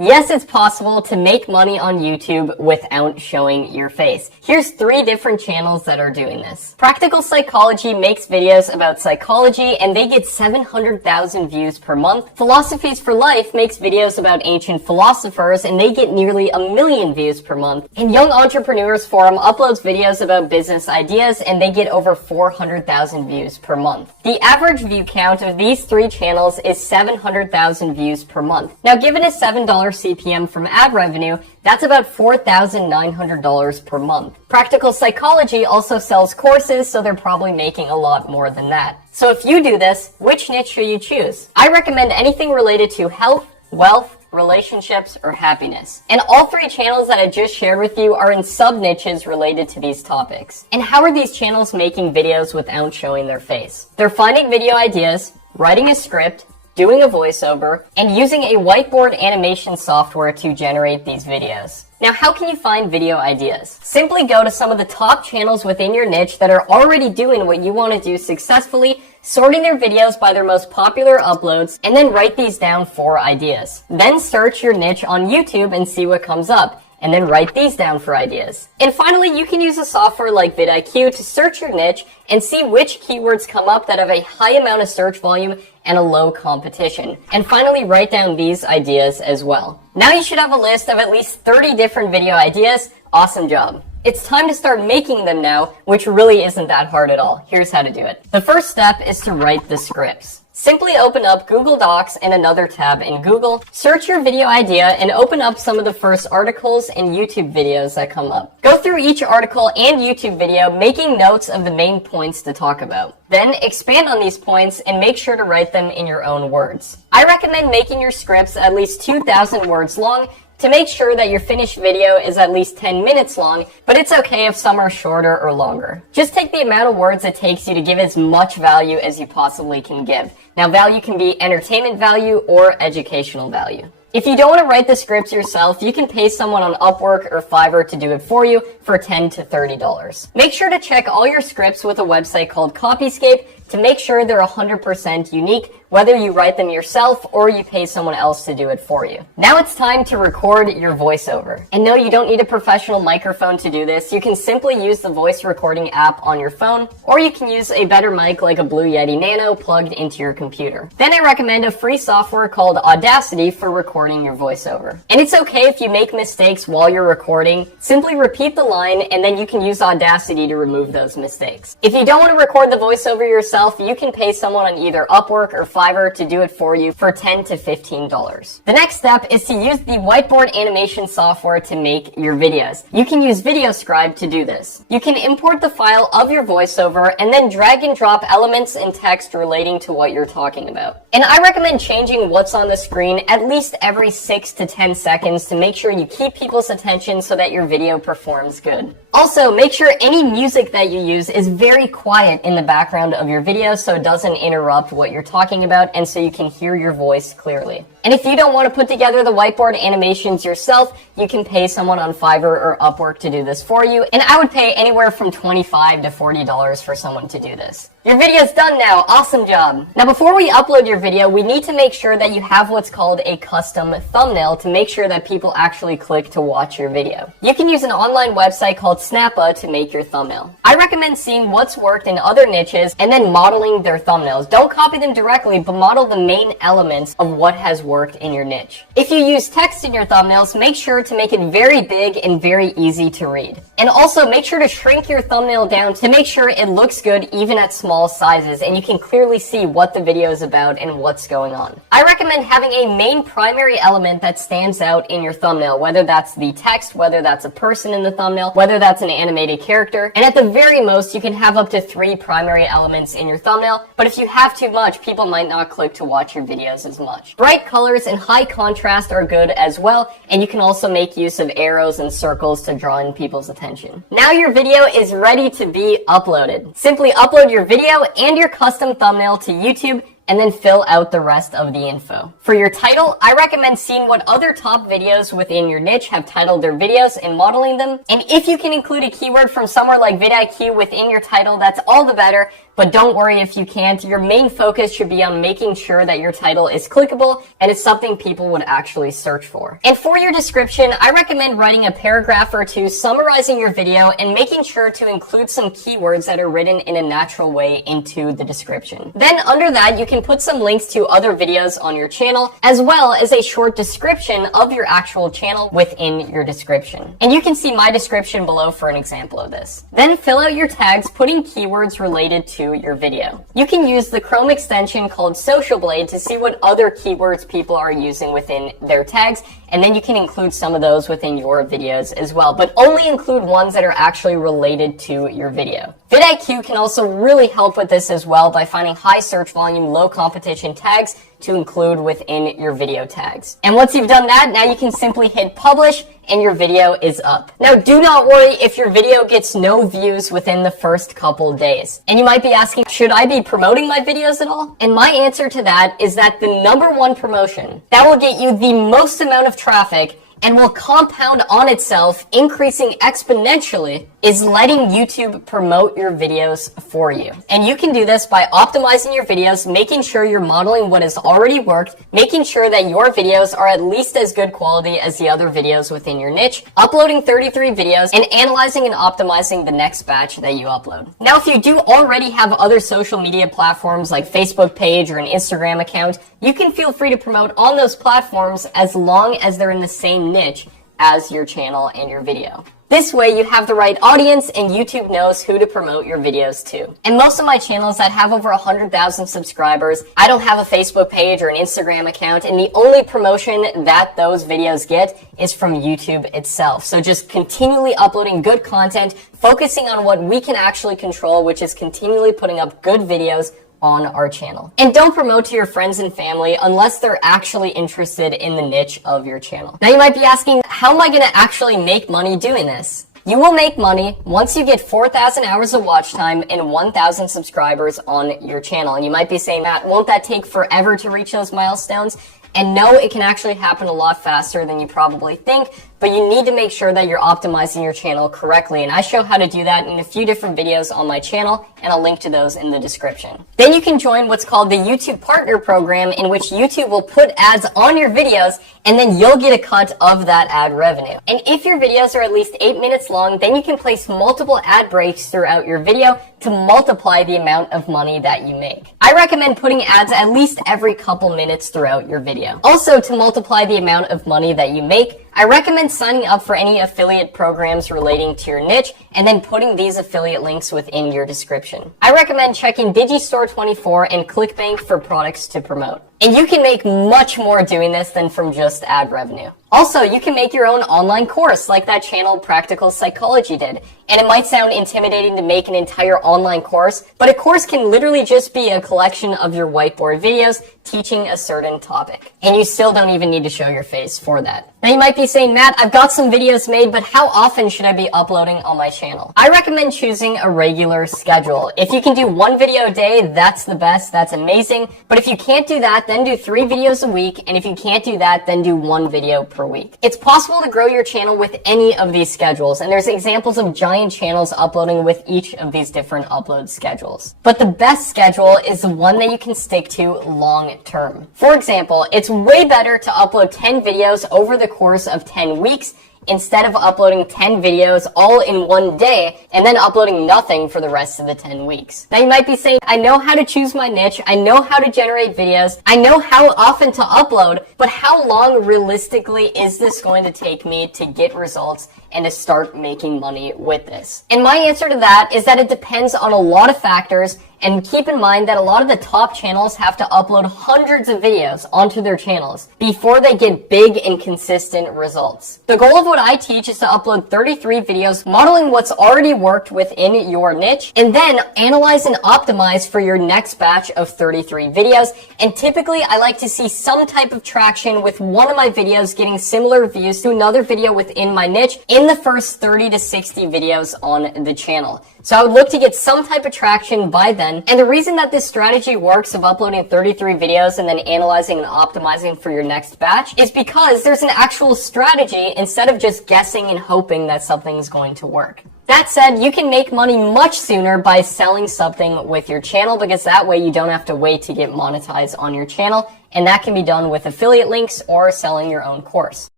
Yes, it's possible to make money on YouTube without showing your face. Here's 3 different channels that are doing this. Practical Psychology makes videos about psychology and they get 700,000 views per month. Philosophies for Life makes videos about ancient philosophers and they get nearly 1 million views per month. And Young Entrepreneurs Forum uploads videos about business ideas and they get over 400,000 views per month. The average view count of these 3 channels is 700,000 views per month. Now, given a $7 CPM from ad revenue, that's about $4,900 per month. Practical Psychology also sells courses, so they're probably making a lot more than that. So if you do this, which niche should you choose? I recommend anything related to health, wealth, relationships, or happiness. And all 3 channels that I just shared with you are in sub-niches related to these topics. And how are these channels making videos without showing their face? They're finding video ideas, writing a script, doing a voiceover, and using a whiteboard animation software to generate these videos. Now, how can you find video ideas? Simply go to some of the top channels within your niche that are already doing what you want to do successfully, sorting their videos by their most popular uploads, and then write these down for ideas. Then search your niche on YouTube and see what comes up, and then write these down for ideas. And finally, you can use a software like vidIQ to search your niche and see which keywords come up that have a high amount of search volume and a low competition. And finally, write down these ideas as well. Now you should have a list of at least 30 different video ideas. Awesome job. It's time to start making them now, which really isn't that hard at all. Here's how to do it. The first step is to write the scripts. Simply open up Google Docs and another tab in Google, search your video idea, and open up some of the first articles and YouTube videos that come up. Go through each article and YouTube video, making notes of the main points to talk about. Then expand on these points and make sure to write them in your own words. I recommend making your scripts at least 2,000 words long to make sure that your finished video is at least 10 minutes long, but it's okay if some are shorter or longer. Just take the amount of words it takes you to give as much value as you possibly can give. Now, value can be entertainment value or educational value. If you don't want to write the scripts yourself, you can pay someone on Upwork or Fiverr to do it for you for $10 to $30. Make sure to check all your scripts with a website called Copyscape to make sure they're 100% unique, whether you write them yourself or you pay someone else to do it for you. Now it's time to record your voiceover. And no, you don't need a professional microphone to do this. You can simply use the voice recording app on your phone, or you can use a better mic like a Blue Yeti Nano plugged into your computer. Then I recommend a free software called Audacity for recording your voiceover. And it's okay if you make mistakes while you're recording. Simply repeat the line and then you can use Audacity to remove those mistakes. If you don't want to record the voiceover yourself, you can pay someone on either Upwork or Fiverr to do it for you for $10 to $15. The next step is to use the whiteboard animation software to make your videos. You can use VideoScribe to do this. You can import the file of your voiceover and then drag and drop elements and text relating to what you're talking about. And I recommend changing what's on the screen at least every 6 to 10 seconds to make sure you keep people's attention so that your video performs good. Also, make sure any music that you use is very quiet in the background of your video so it doesn't interrupt what you're talking about and so you can hear your voice clearly. And if you don't want to put together the whiteboard animations yourself, you can pay someone on Fiverr or Upwork to do this for you. And I would pay anywhere from $25 to $40 for someone to do this. Your video's done now. Awesome job. Now, before we upload your video, we need to make sure that you have what's called a custom thumbnail to make sure that people actually click to watch your video. You can use an online website called Snappa to make your thumbnail. I recommend seeing what's worked in other niches and then modeling their thumbnails. Don't copy them directly, but model the main elements of what has worked in your niche. If you use text in your thumbnails, make sure to make it very big and very easy to read. And also make sure to shrink your thumbnail down to make sure it looks good even at small sizes and you can clearly see what the video is about and what's going on. I recommend having a main primary element that stands out in your thumbnail, whether that's the text, whether that's a person in the thumbnail, whether that's an animated character, and at the very most you can have up to 3 primary elements in your thumbnail, but if you have too much, people might not click to watch your videos as much. Bright colors and high contrast are good as well, and you can also make use of arrows and circles to draw in people's attention. Now your video is ready to be uploaded. Simply upload your video and your custom thumbnail to YouTube and then fill out the rest of the info. For your title, I recommend seeing what other top videos within your niche have titled their videos and modeling them. And if you can include a keyword from somewhere like vidIQ within your title, that's all the better. But don't worry if you can't. Your main focus should be on making sure that your title is clickable and it's something people would actually search for. And for your description, I recommend writing a paragraph or two summarizing your video and making sure to include some keywords that are written in a natural way into the description. Then under that, you can put some links to other videos on your channel, as well as a short description of your actual channel within your description. And you can see my description below for an example of this. Then fill out your tags, putting keywords related to your video. You can use the Chrome extension called Social Blade to see what other keywords people are using within their tags, and then you can include some of those within your videos as well, but only include ones that are actually related to your video. vidIQ can also really help with this as well by finding high search volume, low competition tags to include within your video tags. And once you've done that, now you can simply hit publish and your video is up. Now, do not worry if your video gets no views within the first couple days. And you might be asking, should I be promoting my videos at all? And my answer to that is that the #1 promotion that will get you the most amount of traffic and will compound on itself, increasing exponentially, is letting YouTube promote your videos for you. And you can do this by optimizing your videos, making sure you're modeling what has already worked, making sure that your videos are at least as good quality as the other videos within your niche, uploading 33 videos, and analyzing and optimizing the next batch that you upload. Now, if you do already have other social media platforms like Facebook page or an Instagram account, you can feel free to promote on those platforms as long as they're in the same niche as your channel and your video. This way you have the right audience and YouTube knows who to promote your videos to. And most of my channels that have over 100,000 subscribers, I don't have a Facebook page or an Instagram account, and the only promotion that those videos get is from YouTube itself. So just continually uploading good content, focusing on what we can actually control, which is continually putting up good videos on our channel. And don't promote to your friends and family unless they're actually interested in the niche of your channel. Now you might be asking, how am I going to actually make money doing this? You will make money once you get 4,000 hours of watch time and 1,000 subscribers on your channel. And you might be saying, Matt, won't that take forever to reach those milestones? And no, it can actually happen a lot faster than you probably think, but you need to make sure that you're optimizing your channel correctly. And I show how to do that in a few different videos on my channel, and I'll link to those in the description. Then you can join what's called the YouTube Partner Program, in which YouTube will put ads on your videos, and then you'll get a cut of that ad revenue. And if your videos are at least 8 minutes long, then you can place multiple ad breaks throughout your video to multiply the amount of money that you make. I recommend putting ads at least every couple minutes throughout your video. Also, to multiply the amount of money that you make, I recommend signing up for any affiliate programs relating to your niche and then putting these affiliate links within your description. I recommend checking Digistore24 and ClickBank for products to promote. And you can make much more doing this than from just ad revenue. Also, you can make your own online course like that channel Practical Psychology did. And it might sound intimidating to make an entire online course, but a course can literally just be a collection of your whiteboard videos teaching a certain topic. And you still don't even need to show your face for that. Now you might be saying, Matt, I've got some videos made, but how often should I be uploading on my channel? I recommend choosing a regular schedule. If you can do 1 video a day, that's the best, that's amazing. But if you can't do that, then do 3 videos a week. And if you can't do that, then do 1 video per week. It's possible to grow your channel with any of these schedules, and there's examples of giant channels uploading with each of these different upload schedules. But the best schedule is the one that you can stick to long term. For example, it's way better to upload 10 videos over the course of 10 weeks instead of uploading 10 videos all in 1 day and then uploading nothing for the rest of the 10 weeks. Now you might be saying, I know how to choose my niche, I know how to generate videos, I know how often to upload, but how long realistically is this going to take me to get results and to start making money with this? And my answer to that is that it depends on a lot of factors. And keep in mind that a lot of the top channels have to upload hundreds of videos onto their channels before they get big and consistent results. The goal of what I teach is to upload 33 videos modeling what's already worked within your niche and then analyze and optimize for your next batch of 33 videos. And typically I like to see some type of traction with one of my videos getting similar views to another video within my niche in the first 30 to 60 videos on the channel. So I would look to get some type of traction by then. And the reason that this strategy works of uploading 33 videos and then analyzing and optimizing for your next batch is because there's an actual strategy instead of just guessing and hoping that something's going to work. That said, you can make money much sooner by selling something with your channel, because that way you don't have to wait to get monetized on your channel, and that can be done with affiliate links or selling your own course.